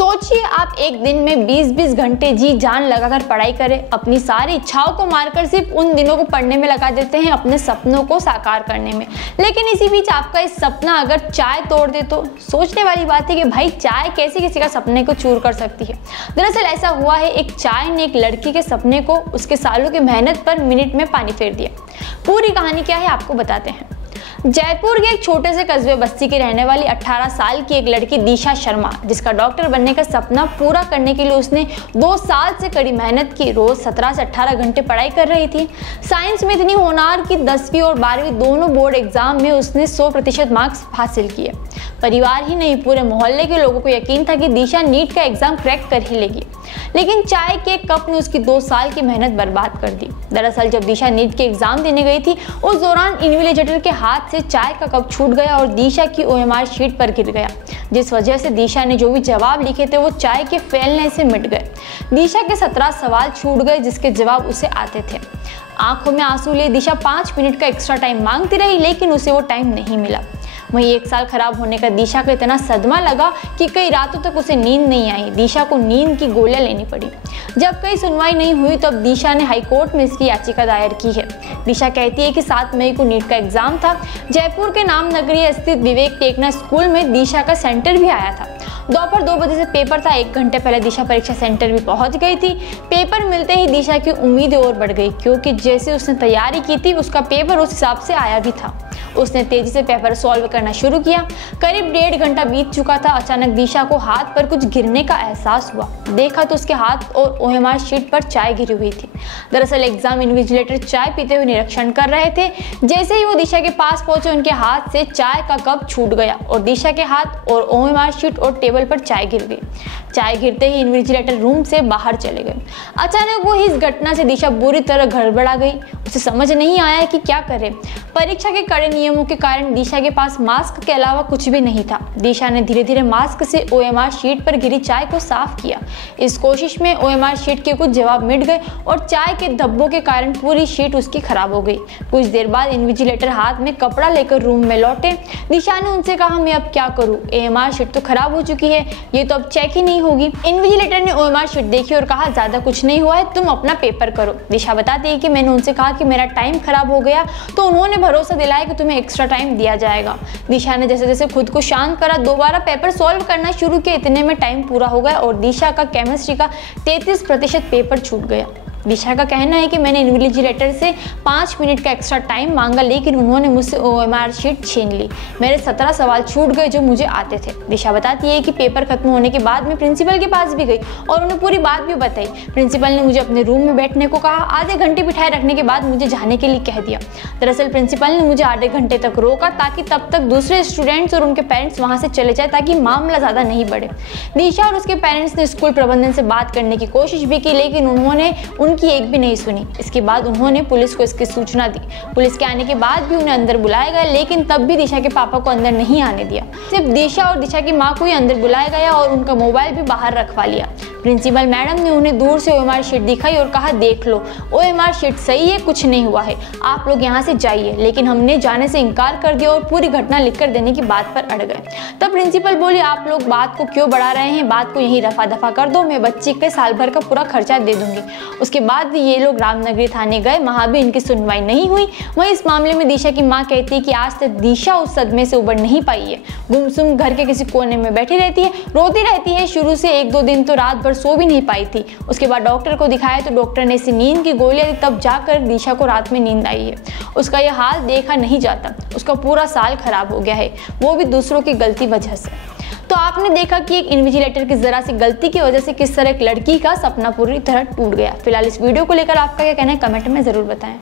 सोचिए आप एक दिन में 20-20 घंटे जी जान लगाकर पढ़ाई करें, अपनी सारी इच्छाओं को मारकर सिर्फ उन दिनों को पढ़ने में लगा देते हैं, अपने सपनों को साकार करने में। लेकिन इसी बीच आपका इस सपना अगर चाय तोड़ दे तो सोचने वाली बात है कि भाई चाय कैसे किसी का सपने को चूर कर सकती है। दरअसल ऐसा हुआ है, एक चाय ने एक लड़की के सपने को उसके सालों की मेहनत पर मिनट में पानी फेर दिया। पूरी कहानी क्या है आपको बताते हैं। जयपुर के एक छोटे से कस्बे बस्ती की रहने वाली 18 साल की एक लड़की दिशा शर्मा, जिसका डॉक्टर बनने का सपना पूरा करने के लिए उसने 2 साल से कड़ी मेहनत की, रोज 17 से 18 घंटे पढ़ाई कर रही थी। साइंस में इतनी होनहार कि 10वीं और 12वीं दोनों बोर्ड एग्जाम में उसने 100% मार्क्स हासिल किए। परिवार ही नहीं, पूरे मोहल्ले के लोगों को यकीन था कि दिशा नीट का एग्जाम क्रैक कर ही लेगी। लेकिन चाय के कप ने उसकी 2 साल की मेहनत बर्बाद कर दी। दरअसल जब दिशा नीट के एग्जाम देने गई थी, उस दौरान इन्विजिलेटर के हाथ से चाय का कप छूट गया और दिशा की OMR शीट पर गिर गया, जिस वजह से दिशा ने जो भी जवाब लिखे थे वो चाय के फैलने से मिट गए। दिशा के 17 सवाल छूट गए जिसके जवाब उसे आते थे। आंखों में आंसू लिए दिशा 5 मिनट का एक्स्ट्रा टाइम मांगती रही, लेकिन उसे वो टाइम नहीं मिला। वहीं 1 साल खराब होने का दिशा को इतना सदमा लगा कि कई रातों तक उसे नींद नहीं आई। दिशा को नींद की गोलियां लेनी पड़ी। जब कई सुनवाई नहीं हुई तब दिशा ने हाईकोर्ट में इसकी याचिका दायर की है। दिशा कहती है कि 7 मई को नीट का एग्जाम था। जयपुर के नाम नगरी स्थित विवेक टेकना स्कूल में दिशा का सेंटर भी आया था। दोपहर 2 बजे से पेपर था। 1 घंटे पहले दिशा परीक्षा सेंटर भी पहुंच गई थी। पेपर मिलते ही दिशा की उम्मीदें और बढ़ गई, क्योंकि जैसे उसने तैयारी की थी उसका पेपर उस हिसाब से आया भी था। उसने तेजी से पेपर सॉल्व करना शुरू किया। करीब 1.5 घंटा बीत चुका था। अचानक दिशा को हाथ पर कुछ गिरने का एहसास हुआ। देखा तो उसके हाथ और OMR शीट पर चाय गिरी हुई थी। दरअसल एग्जाम इन्विजिलेटर चाय पीते हुए निरीक्षण कर रहे थे। जैसे ही वो दिशा के पास पहुंचे, उनके हाथ से चाय का कप छूट गया और दिशा के हाथ और OMR शीट और टेबल पर चाय गिर गई। चाय गिरते ही इन्विजिलेटर रूम से बाहर चले गए। अचानक वो इस घटना से दिशा बुरी तरह गड़बड़ा गई। उसे समझ नहीं आया कि क्या करे। परीक्षा के कड़े नियमों के कारण दिशा के पास मास्क के अलावा कुछ भी नहीं था। दिशा ने धीरे धीरे मास्क से OMR शीट पर गिरी चाय को साफ किया। इस कोशिश में OMR शीट के कुछ जवाब मिट गए और चाय के धब्बों के कारण पूरी शीट उसकी खराब हो गई। कुछ देर बाद इन्विजिलेटर हाथ में कपड़ा लेकर रूम में लौटे। दिशा ने उनसे कहा, मैं अब क्या करूं? AMR शीट तो खराब हो चुकी है, ये तो अब चेक ही नहीं होगी। इन्विजिलेटर ने OMR शीट देखी और कहा, ज्यादा कुछ नहीं हुआ है, तुम अपना पेपर करो। दिशा बताती है कि मैंने उनसे कहा कि मेरा टाइम खराब हो गया, तो उन्होंने भरोसा दिलाया कि तुम्हें एक्स्ट्रा टाइम दिया जाएगा। दिशा ने जैसे जैसे खुद को शांत करा, दोबारा पेपर सॉल्व करना शुरू किया। इतने में टाइम पूरा हो गया और दिशा का केमिस्ट्री का 33% पेपर छूट गया। दिशा का कहना है कि मैंने इन्विजिलेटर से 5 मिनट का एक्स्ट्रा टाइम मांगा, लेकिन उन्होंने मुझसे OMR शीट छीन ली। मेरे 17 सवाल छूट गए जो मुझे आते थे। दिशा बताती है कि पेपर खत्म होने के बाद मैं प्रिंसिपल के पास भी गई और उन्हें पूरी बात भी बताई। प्रिंसिपल ने मुझे अपने रूम में बैठने को कहा। आधे घंटे बिठाए रखने के बाद मुझे जाने के लिए कह दिया। दरअसल प्रिंसिपल ने मुझे आधे घंटे तक रोका ताकि तब तक दूसरे स्टूडेंट्स और उनके पेरेंट्स वहाँ से चले जाए, ताकि मामला ज़्यादा नहीं बढ़े। दिशा और उसके पेरेंट्स ने स्कूल प्रबंधन से बात करने की कोशिश भी की, लेकिन उन्होंने उनकी एक भी नहीं सुनी। इसके बाद उन्होंने पुलिस को इसकी सूचना दी। पुलिस के आने के बाद भी उन्हें अंदर बुलाया गया, लेकिन तब भी दिशा के पापा को अंदर नहीं आने दिया। सिर्फ दिशा और दिशा की मां को ही अंदर बुलाया गया और उनका मोबाइल भी बाहर रखवा लिया। प्रिंसिपल मैडम ने उन्हें दूर से OMR शीट दिखाई और कहा, देख लो OMR शीट सही है, कुछ नहीं हुआ है, आप लोग यहाँ से जाइए। लेकिन हमने जाने से इनकार कर दिया और पूरी घटना लिखकर देने की बात पर अड़ गए। तब प्रिंसिपल बोली, आप लोग बात को क्यों बढ़ा रहे हैं, बात को यहीं रफा दफा कर दो, मैं बच्ची के साल भर का पूरा खर्चा दे दूंगी। उसके बाद ये लोग रामनगरी थाने गए, वहाँ भी इनकी सुनवाई नहीं हुई। वहीं इस मामले में दिशा की माँ कहती है कि आज तक दिशा उस सदमे से उबर नहीं पाई है। गुमसुम घर के किसी कोने में बैठी रहती है, रोती रहती है। शुरू से 1-2 दिन तो रात भर सो भी नहीं पाई थी। उसके बाद डॉक्टर को दिखाया तो डॉक्टर ने इसे नींद की गोलियां दी, तब जाकर दिशा को रात में नींद आई है। उसका यह हाल देखा नहीं जाता। उसका पूरा साल खराब हो गया है, वो भी दूसरों की गलती वजह से। तो आपने देखा कि एक इन्विजिलेटर की जरा सी गलती की वजह से किस तरह एक लड़की का सपना पूरी तरह टूट गया। फिलहाल इस वीडियो को लेकर आपका क्या कहना है, कमेंट में जरूर बताएं।